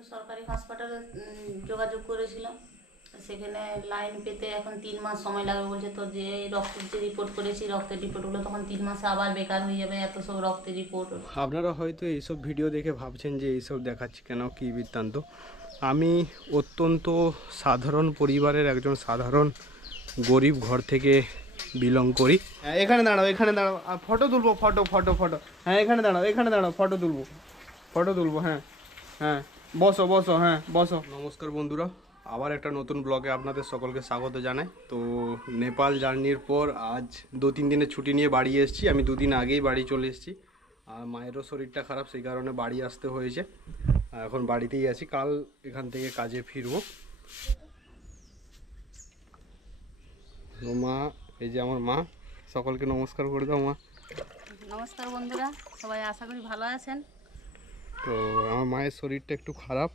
তো সরকারি হাসপাতালে যোগাযোগ করেছিলাম, সেখানে লাইন পেতে এখন 3 মাস সময় লাগবে বলছে। তো যে রক্তের যে রিপোর্ট করেছি, রক্তের রিপোর্টগুলো তখন 3 মাসে আবার বেকার হয়ে যাবে, এত সব রক্তের রিপোর্ট। আপনারা হয়তো এইসব ভিডিও দেখে ভাবছেন যে এইসব দেখাচ্ছি কেন, কী বৃত্তান্ত। আমি অত্যন্ত সাধারণ পরিবারের একজন সাধারণ গরিব ঘর থেকে বিলং করি। হ্যাঁ এখানে দাঁড়াও, এখানে দাঁড়াও, ফটো তুলবো, ফটো ফটো ফটো। হ্যাঁ এখানে দাঁড়াও, এখানে দাঁড়াও, ফটো তুলবো, ফটো তুলবো। হ্যাঁ হ্যাঁ বসো বসো, হ্যাঁ বসো। নমস্কার বন্ধুরা, আবার একটা নতুন ব্লগে আপনাদের সকলকে স্বাগত জানাই। তো নেপাল জার্নির পর আজ 2-3 দিনের ছুটি নিয়ে বাড়ি এসেছি। আমি 2 দিন আগেই বাড়ি চলে এসেছি। আর মায়েরও শরীরটা খারাপ, সেই কারণে বাড়ি আসতে হয়েছে। এখন বাড়িতেই আছি, কাল এখান থেকে কাজে ফিরবো। মা, এই যে আমার মা, সকলকে নমস্কার করে দাও মা। নমস্কার বন্ধুরা, সবাই আশা করি ভালো আছেন। তো আমার মায়ের শরীরটা একটু খারাপ।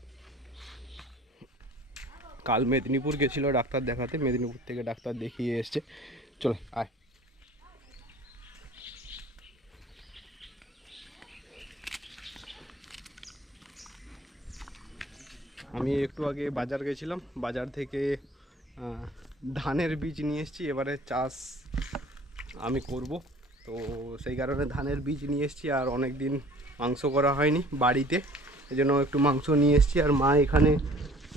কাল মেদিনীপুর গেছিলো ডাক্তার দেখাতে, মেদিনীপুর থেকে ডাক্তার দেখিয়ে এসছে। চলো আয়। আমি একটু আগে বাজার গেছিলাম, বাজার থেকে ধানের বীজ নিয়ে এসেছি। এবারে চাষ আমি করব, তো সেই কারণে ধানের বীজ নিয়ে এসেছি। আর অনেক দিন মাংস করা হয়নি বাড়িতে, এই জন্য একটু মাংস নিয়ে এসেছি। আর মা এখানে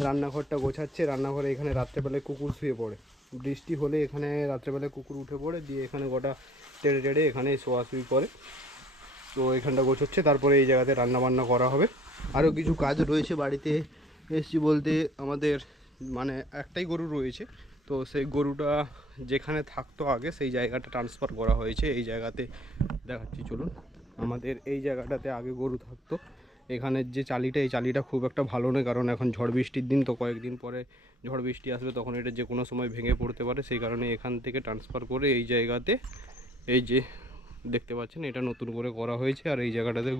রান্নাঘরটা গোছাচ্ছে। রান্নাঘরে এখানে রাত্রেবেলায় কুকুর শুয়ে পড়ে, বৃষ্টি হলে এখানে রাত্রেবেলায় কুকুর উঠে পড়ে, দিয়ে এখানে গোটা টেড়ে টেড়ে এখানে শোয়াশুই করে। তো এখানটা গোছাচ্ছে, তারপরে এই জায়গাতে রান্না বান্না করা হবে। আরও কিছু কাজ রয়েছে বাড়িতে। এসছি বলতে আমাদের মানে একটাই গরু রয়েছে, তো সেই গরুটা যেখানে থাকতো আগে সেই জায়গাটা ট্রান্সফার করা হয়েছে। এই জায়গাতে দেখাচ্ছি চলুন। আমাদের এই জায়গাটাতে আগে গরু থাকতো। এখানের যে চালিটা, এই চালিটা খুব একটা ভালো নয়, কারণ এখন ঝড় বৃষ্টির দিন, তো কয়েকদিন পরে ঝড় বৃষ্টি আসবে, তখন এটা যে কোনো সময় ভেঙে পড়তে পারে। সেই কারণে এখান থেকে ট্রান্সফার করে এই জায়গাতে, এই যে দেখতে পাচ্ছেন, এটা নতুন করে করা হয়েছে। আর এই জায়গাটাতে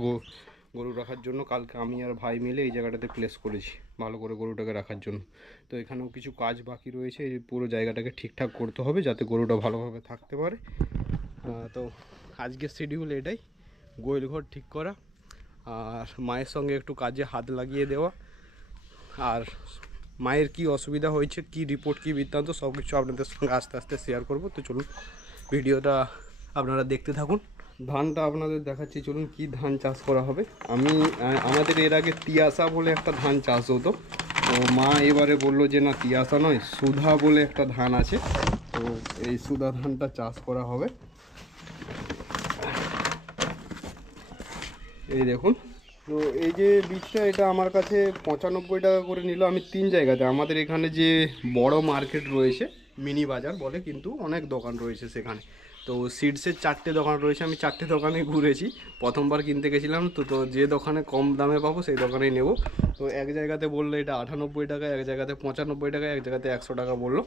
গরু রাখার জন্য কালকে আমি আর ভাই মিলে এই জায়গাটাতে প্লেস করেছি ভালো করে গরুটাকে রাখার জন্য। তো এখানেও কিছু কাজ বাকি রয়েছে, এই পুরো জায়গাটাকে ঠিকঠাক করতে হবে যাতে গরুটা ভালোভাবে থাকতে পারে। তো আজকের শিডিউল এটাই, গোয়ালঘর ঠিক করা আর মায়ের সঙ্গে একটু কাজে হাত লাগিয়ে দেওয়া। আর মায়ের কি অসুবিধা হয়েছে, কি রিপোর্ট, কি বৃত্তান্ত, সব কিছু আপনাদের সঙ্গে আস্তে আস্তে শেয়ার করব। তো চলুন ভিডিওটা আপনারা দেখতে থাকুন। ধানটা আপনাদের দেখাচ্ছি, চলুন কি ধান চাষ করা হবে। আমাদের এর আগে তিয়াসা বলে একটা ধান চাষ হতো, তো মা এবারে বললো যে না তিয়াসা নয়, সুধা বলে একটা ধান আছে, তো এই সুধা ধানটা চাষ করা হবে। এই দেখুন, তো এই যে বীজটা, এটা আমার কাছে 95 টাকা করে নিল। আমি 3 জায়গাতে, আমাদের এখানে যে বড় মার্কেট রয়েছে, মিনি বাজার বলে, কিন্তু অনেক দোকান রয়েছে সেখানে। তো সিডসের 4টে দোকান রয়েছে, আমি 4টে দোকানে ঘুরেছি। প্রথমবার কিনতে গেছিলাম, তো যে দোকানে কম দামে পাবো সেই দোকানেই নেব। তো এক জায়গাতে বললো এটা 98 টাকা, এক জায়গাতে 95 টাকা, এক জায়গাতে 100 টাকা বললো,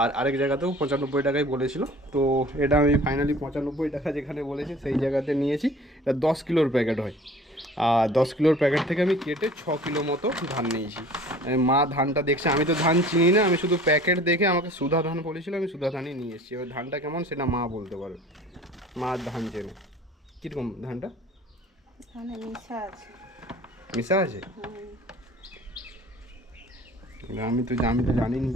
আর আরেক জায়গাতেও 95 টাকাই বলেছিল। তো এটা আমি ফাইনালি 95 টাকা যেখানে বলেছি সেই জায়গাতে নিয়েছি। এটা 10 কিলোর প্যাকেট হয়, আর 10 কিলোর প্যাকেট থেকে আমি কেটে 6 কিলো মতো ধান নিয়েছি। মা ধানটা দেখছে, আমি তো ধান চিনি না, আমি শুধু প্যাকেট দেখে আমাকে সুধা ধান বলেছিল, আমি সুধা ধানই নিয়ে এসেছি। এবার ধানটা কেমন সেটা মা বলতে পারবে, মা ধান চেনে। কীরকম ধানটা? মিশা আছে? আমি তো জানিনি,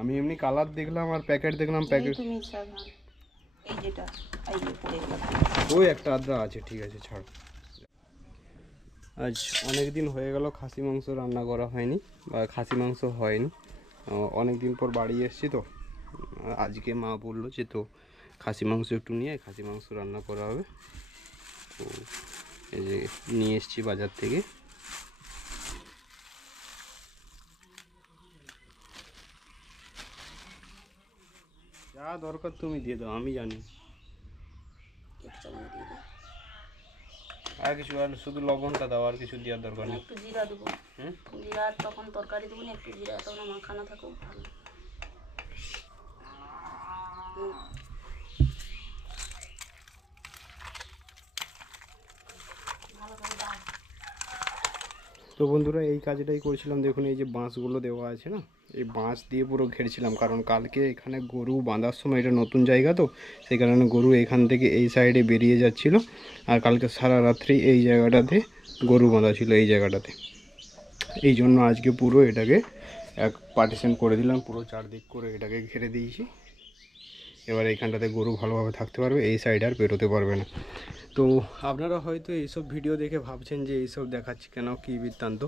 আমি এমনি কালার দেখলাম আর প্যাকেট দেখলাম, প্যাকেট ওই একটা আদ্রা আছে, ঠিক আছে ছাড়। আজ অনেক দিন হয়ে গেল খাসি মাংস রান্না করা হয়নি, বা খাসি মাংস হয়নি। অনেক দিন পর বাড়ি এসেছি, তো আজকে মা বললো যে তো খাসি মাংস একটু নিয়ে খাসি মাংস রান্না করা হবে। তো এই যে নিয়ে এসেছি বাজার থেকে। যা দরকার তুমি দিয়ে দাও, আমি জানি। আর কিছু, আর শুধু লবণটা দাও, আর কিছু দেওয়ার দরকার নেই। একটু জিরা দেবো, জিরা তখন তরকারি দেবো না, একটু জিরা, তখন মাখানো থাকুক ভালো। তো বন্ধুরা এই কাজটাই করেছিলাম। দেখুন এই যে বাঁশগুলো দেওয়া আছে না, এই বাঁশ দিয়ে পুরো ঘেরেছিলাম, কারণ কালকে এখানে গরু বাঁধার সময়, এটা নতুন জায়গা তো সেই কারণে গরু এখান থেকে এই সাইডে বেরিয়ে যাচ্ছিল। আর কালকে সারা রাত্রি এই জায়গাটাতে গরু বাঁধা ছিল, এই জায়গাটাতে। এই জন্য আজকে পুরো এটাকে এক পার্টিশন করে দিলাম, পুরো চারদিক করে এটাকে ঘিরে দিয়েছি। এবার এইখানটাতে গরু ভালোভাবে থাকতে পারবে, এই সাইড আর বেরোতে পারবে না। তো আপনারা হয়তো এইসব ভিডিও দেখে ভাবছেন যে এইসব দেখাচ্ছি কেন, কী বৃত্তান্ত।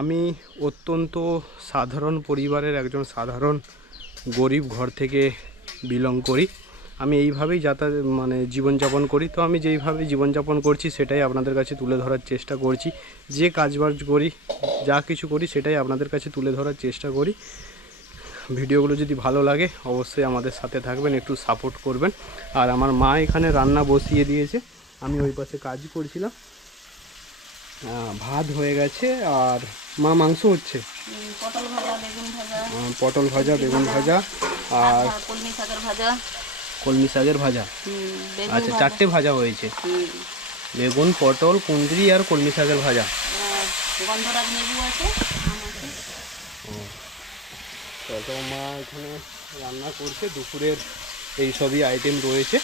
আমি অত্যন্ত সাধারণ পরিবারের একজন সাধারণ গরিব ঘর থেকে বিলং করি। আমি এইভাবেই মানে জীবনযাপন করি। তো আমি যেইভাবে জীবনযাপন করছি সেটাই আপনাদের কাছে তুলে ধরার চেষ্টা করছি। যে কাজবাজ করি, যা কিছু করি সেটাই আপনাদের কাছে তুলে ধরার চেষ্টা করি। ভিডিওগুলো যদি ভালো লাগে অবশ্যই আমাদের সাথে থাকবেন, একটু সাপোর্ট করবেন। আর আমার মা এখানে রান্না বসিয়ে দিয়েছে, আমি ওই পাশে কাজ করছিলাম। ভাত হয়ে গেছে আর মা মাংস হচ্ছে, পটল ভাজা, বেগুন ভাজা, পটল ভাজা, বেগুন ভাজা আর কলমি শাকের ভাজা। কলমি শাকের ভাজা। আচ্ছা, 4টে ভাজা হয়েছে, বেগুন, পটল, কুঁদরি আর কলমি শাকের ভাজা। গন্ধরাজ লেবু আছে। তো মা এখানে রান্না করছে, দুপুরের এই সবই আইটেম রয়েছে।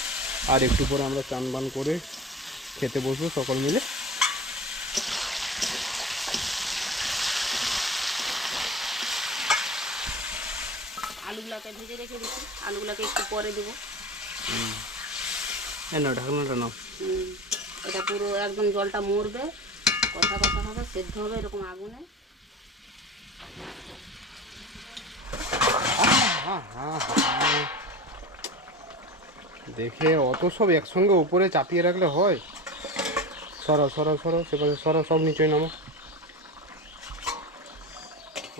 আর একটু পরে আমরা চান বান করে খেতে বসবো সকল মিলে। আলুগুলাকে ভেজে রেখে দিচ্ছি, আলুগুলাকে একটু পরে দেবো। না, ঢাকনাটা নাও। এটা পুরো একদম জলটা মরবে, কষা কষা হবে, সেদ্ধ হবে এরকম আগুনে। দেখে অত সব একসঙ্গে উপরে চাপিয়ে রাখলে হয়? সরাও সরাও সরাও, সেপাশে সরাও, সব নিচে নামো।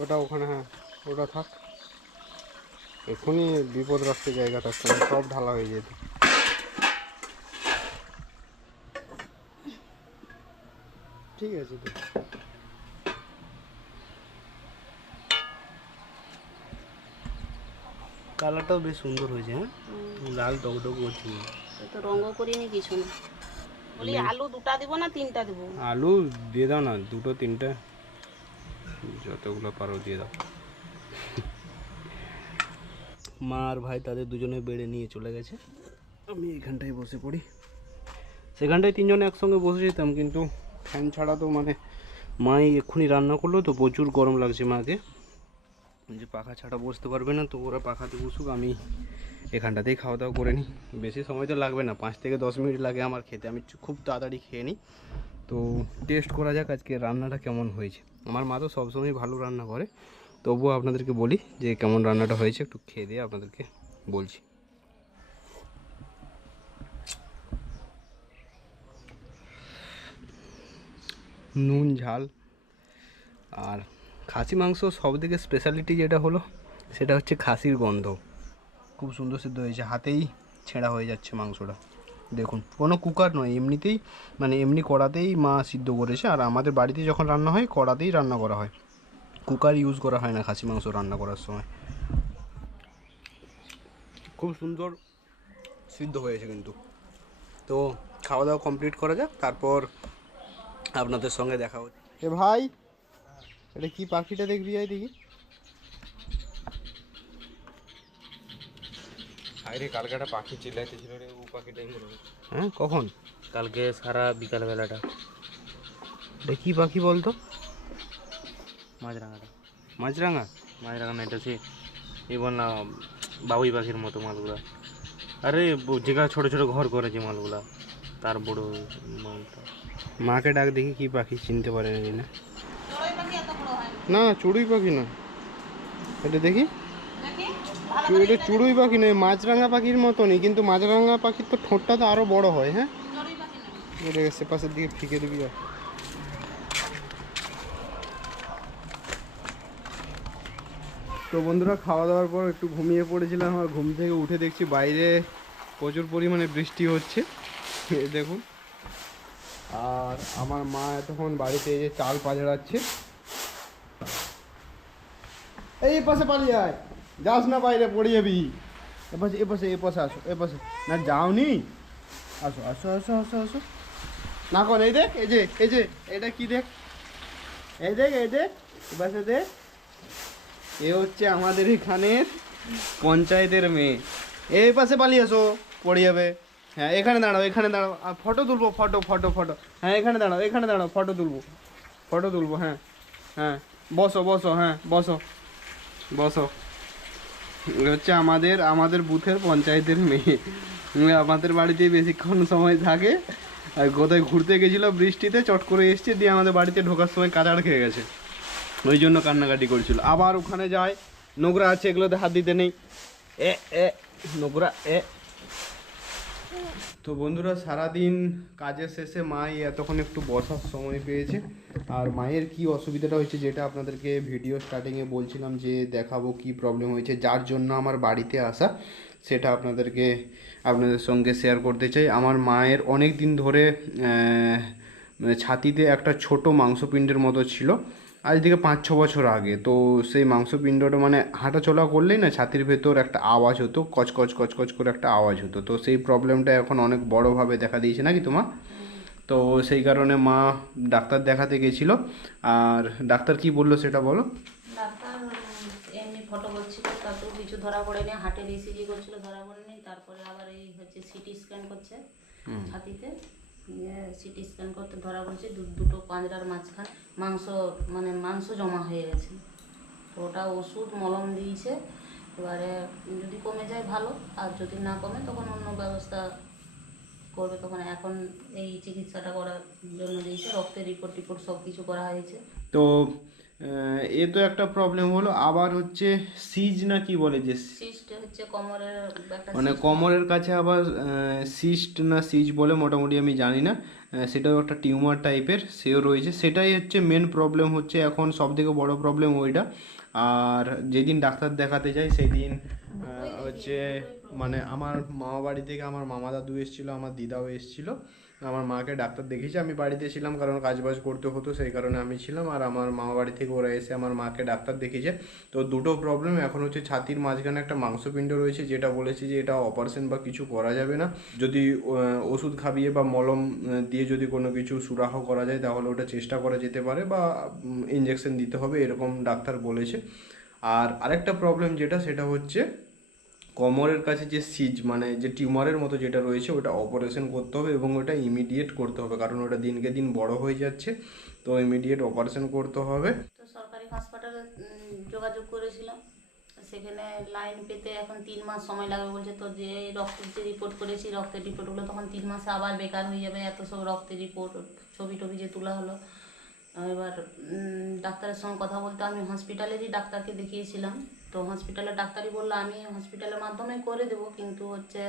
ওটা ওখানে, হ্যাঁ ওটা থাক, এখনই বিপদ রাখতে জায়গা থাকছে না, সব ঢালা হয়ে যেত। ঠিক আছে, তো কালারটাও বেশ সুন্দর হয়েছে। হ্যাঁ, লাল টকটক করছে। তো রঙও করিনি কিছু না। বলি আলু 2টা দিব না 3টা দিব? আলু দিয়ে দাও না, 2টো 3টে যতগুলো পারো দিয়ে দাও। মা আর ভাই তাদের দুজনে বেড়ে নিয়ে চলে গেছে, আমি এইখানটায় বসে পড়ি। সেখানটায় 3জনে একসঙ্গে বসে যেতাম, কিন্তু ফ্যান ছাড়া তো মানে মাই এক্ষুনি রান্না করলো তো প্রচুর গরম লাগছে মাকে, যে পাখা ছাড়া বসতে পারবে না। তো ওরা পাখাতে বসুক, আমি এখানটাতেই খাওয়া দাওয়া করে নিই। বেশি সময় তো লাগবে না, 5 থেকে 10 মিনিট লাগে আমার খেতে, আমি খুব তাড়াতাড়ি খেয়ে নিই। তো টেস্ট করা যাক আজকে রান্নাটা কেমন হয়েছে। আমার মা তো সবসময় ভালো রান্না করে, তবুও আপনাদেরকে বলি যে কেমন রান্নাটা হয়েছে, একটু খেয়ে দিয়ে আপনাদেরকে বলছি। নুন ঝাল আর খাসি মাংস সবথেকে স্পেশালিটি যেটা হলো সেটা হচ্ছে খাসির গন্ধ। খুব সুন্দর সিদ্ধ হয়েছে, হাতেই ছেঁড়া হয়ে যাচ্ছে মাংসটা। দেখুন, কোনো কুকার নয়, এমনিতেই মানে এমনি কড়াতেই মা সিদ্ধ করেছে। আর আমাদের বাড়িতে যখন রান্না হয় কড়াতেই রান্না করা হয়, কুকার ইউজ করা হয় না খাসি মাংস রান্না করার সময়। খুব সুন্দর সিদ্ধ হয়েছে কিন্তু। তো খাওয়া দাওয়া কমপ্লিট করা যাক, তারপর আপনাদের সঙ্গে দেখা হচ্ছে। এ ভাই, এটা কি পাখিটা দেখবি? যাই দেখি। আরে কালকে একটা পাখি চিল্লাইতেছিল রে, ও পাখিটাই মনে হয়। হ্যাঁ, কখন? কালকে সারা বিকাল বেলাটা। এটা কি পাখি বলতো? মাছরাঙাটা। মাছরাঙা? মাছরাঙা না, এটা সে এই বল না বাবুই পাখির মতো মালগুলা। আরে যেখানে ছোট ছোট ঘর করেছে মালগুলা, তার বড় মালটা। মাকে ডাক দেখি কি পাখি, চিনতে পারে না। না, চড়ুই পাখি না এটা, দেখি। এটা চড়ুই পাখি নয়, মাছরাঙা পাখির মতনই, কিন্তু মাছরাঙা পাখির তো ঠোঁটটা তো আরো বড় হয়। হ্যাঁ, এটা সে পাশের দিকে ফিকে দিবি। আর তো বন্ধুরা, খাওয়া দাওয়ার পর একটু ঘুমিয়ে পড়েছিলাম, আর ঘুম থেকে উঠে দেখছি বাইরে প্রচুর পরিমাণে বৃষ্টি হচ্ছে, দেখুন। আর আমার মা এতক্ষণ বাড়িতে এই যে চাল পাজড়াচ্ছে। এই পাশে পালিয়ে যায়, যাস না বাইরে, পড়ে যাবি। এপাশে এপাশে এপাশে আসো, এপাশে না যাওনি, আসো আসো আসো আসো আসো। না কর, এই দেখ, এই যে এই যে এটা কি দেখ, এই দেখ এই দেখ, এপাশে দেখ। এ হচ্ছে আমাদের এখানের পঞ্চায়েতের মেয়ে। এই পাশে পালিয়ে আসো, পড়ে যাবে। হ্যাঁ, এখানে দাঁড়াও, এখানে দাঁড়াও, আর ফটো তুলবো, ফটো ফটো ফটো। হ্যাঁ, এখানে দাঁড়াও, এখানে দাঁড়াও, ফটো তুলবো, ফটো তুলবো। হ্যাঁ, হ্যাঁ বসো বসো, হ্যাঁ বসো বসো। এ হচ্ছে আমাদের বুথের পঞ্চায়েতের মেয়ে, আমাদের বাড়িতেই বেশিক্ষণ সময় থাকে। আর কোথায় ঘুরতে গেছিলো বৃষ্টিতে, চট করে এসছে, দিয়ে আমাদের বাড়িতে ঢোকার সময় কাঁচাড় খেয়ে গেছে, ওই জন্য কান্নাকাটি করছিল। আবার ওখানে যায়, নোংরা আছে, এগুলোতে হাত দিতে নেই, এ এ নোংরা এ। তো বন্ধুরা, সারাদিন কাজের শেষে মাই এতক্ষণ একটু বসার সময় পেয়েছে। আর মায়ের কি অসুবিধাটা হয়েছে, যেটা আপনাদেরকে ভিডিও স্টার্টিংয়ে বলছিলাম যে দেখাবো কি প্রবলেম হয়েছে, যার জন্য আমার বাড়িতে আসা, সেটা আপনাদের সঙ্গে শেয়ার করতে চাই। আমার মায়ের অনেক দিন ধরে ছাতিতে একটা ছোট মাংসপিণ্ডের মতো ছিল, আজ থেকে 5-6 বছর আগে। তো সেই মাংসপিণ্ডটা মানে হাঁটাচলা করলেই না ছাতির ভেতর একটা আওয়াজ হতো, কচকচ কচকচ করে একটা আওয়াজ হতো। তো সেই প্রবলেমটা এখন অনেক বড়োভাবে দেখা দিয়েছে নাকি তোমার? তো সেই কারণে মা ডাক্তার দেখাতে গেছিলো। আর ডাক্তার কি বললো সেটা বলো। ডাক্তার এমনি ফটো করছিল, তাতেও কিছু ধরা পড়েনি। হার্টের ইসিজি করছিল, ধরা পড়েনি। তারপরে আবার এই হচ্ছে সিটি স্ক্যান করছে ছাতিতে, সিটি স্ক্যান করতে ধরা পড়ছে দুটো পাঁজরার মাঝখানে মাংস জমা হয়ে গেছে। তো ওটা ওষুধ মলম দিয়েছে। এবারে যদি কমে যায় ভালো, আর যদি না কমে তখন অন্য ব্যবস্থা করবে। তখন এখন এই চিকিৎসাটা করার জন্য দিয়েছে, রক্তের রিপোর্ট সব কিছু করা হয়েছে। তো এ তো একটা প্রবলেম হলো, আবার হচ্ছে সিজ না কি বলে, যে সিস্ট হচ্ছে কোমরের একটা মানে কোমরের কাছে আবার সিস্ট না সিজ বলে, মোটামুটি আমি জানি না, সেটাও একটা টিউমার টাইপের সেও রয়েছে। সেটাই হচ্ছে মেন প্রবলেম হচ্ছে এখন, সবথেকে বড় প্রবলেম ওইটা। আর যেদিন ডাক্তার দেখাতে যাই সেই দিন হচ্ছে মানে আমার মামা বাড়ি থেকে আমার মামা দাদু এসেছিলো, আমার দিদাও এসেছিলো, আমার মাকে ডাক্তার দেখিয়েছে। আমি বাড়িতে ছিলাম কারণ কাজবাজ করতে হতো, সেই কারণে আমি ছিলাম। আর আমার মামা বাড়ি থেকে ওরা এসে আমার মাকে ডাক্তার দেখিয়েছে। তো দুটো প্রবলেম এখন হচ্ছে, ছাতির মাঝখানে একটা মাংসপিণ্ড রয়েছে, যেটা বলেছে যে এটা অপারেশন বা কিছু করা যাবে না, যদি ওষুধ খাবিয়ে বা মলম দিয়ে যদি কোনো কিছু সুরাহ করা যায় তাহলে ওটা চেষ্টা করা যেতে পারে, বা ইঞ্জেকশন দিতে হবে, এরকম ডাক্তার বলেছে। আর আরেকটা প্রবলেম যেটা, সেটা হচ্ছে কোমরের কাছে যে সিজ মানে যে টিউমারের মতো যেটা রয়েছে, ওটা অপারেশন করতে হবে, এবং ওটা ইমিডিয়েট করতে হবে, কারণ ওটা দিনকে দিন বড় হয়ে যাচ্ছে। তো ইমিডিয়েট অপারেশন করতে হবে। তো সরকারি হাসপাতালে যোগাযোগ করেছিলাম, সেখানে লাইন পেতে এখন 3 মাস সময় লাগবে বলছে। তো যে রক্তের যে রিপোর্ট করেছি, রক্তের রিপোর্টগুলো তখন 3 মাসে আবার বেকার হয়ে যাবে, এত সব রক্তের রিপোর্ট ছবি টবি যে তোলা হলো। এবার ডাক্তারের সঙ্গে কথা বলতে আমি হসপিটালেরই ডাক্তারকে দেখিয়েছিলাম। তো হসপিটালের ডাক্তারই বললো আমি হসপিটালের মাধ্যমে করে দেবো, কিন্তু হচ্ছে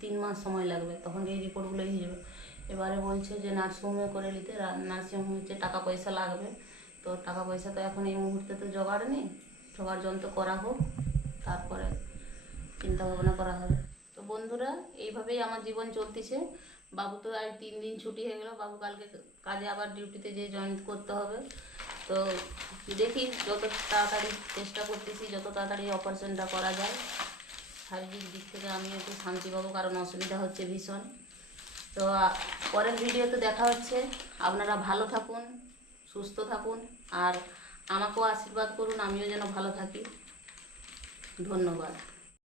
3 মাস সময় লাগবে, তখন এই রিপোর্টগুলো হয়ে যাবে। এবারে বলছে যে নার্সিংহোমে করে নিতে, নার্সিংহোমে হচ্ছে টাকা পয়সা লাগবে। তো টাকা পয়সা তো এখন এই মুহূর্তে তো জোগাড় নেই, জোগাড় যন্ত্র করা হোক, তারপরে চিন্তা ভাবনা করা হবে। তো বন্ধুরা, এইভাবেই আমার জীবন চলতেছে। বাবু তো আর 3 দিন ছুটি হয়ে গেল, বাবু কালকে কাজে আবার ডিউটিতে যে জয়েন করতে হবে। তো দেখি যত তাড়াতাড়ি চেষ্টা করতেছি, যত তাড়াতাড়ি অপারেশনটা করা যায়। শারীরিক দিক থেকে আমি একটু শান্তি পাবো, কারণ অসুবিধা হচ্ছে ভীষণ। তো পরের ভিডিওতে দেখা হচ্ছে। আপনারা ভালো থাকুন, সুস্থ থাকুন, আর আমাকেও আশীর্বাদ করুন, আমিও যেন ভালো থাকি। ধন্যবাদ।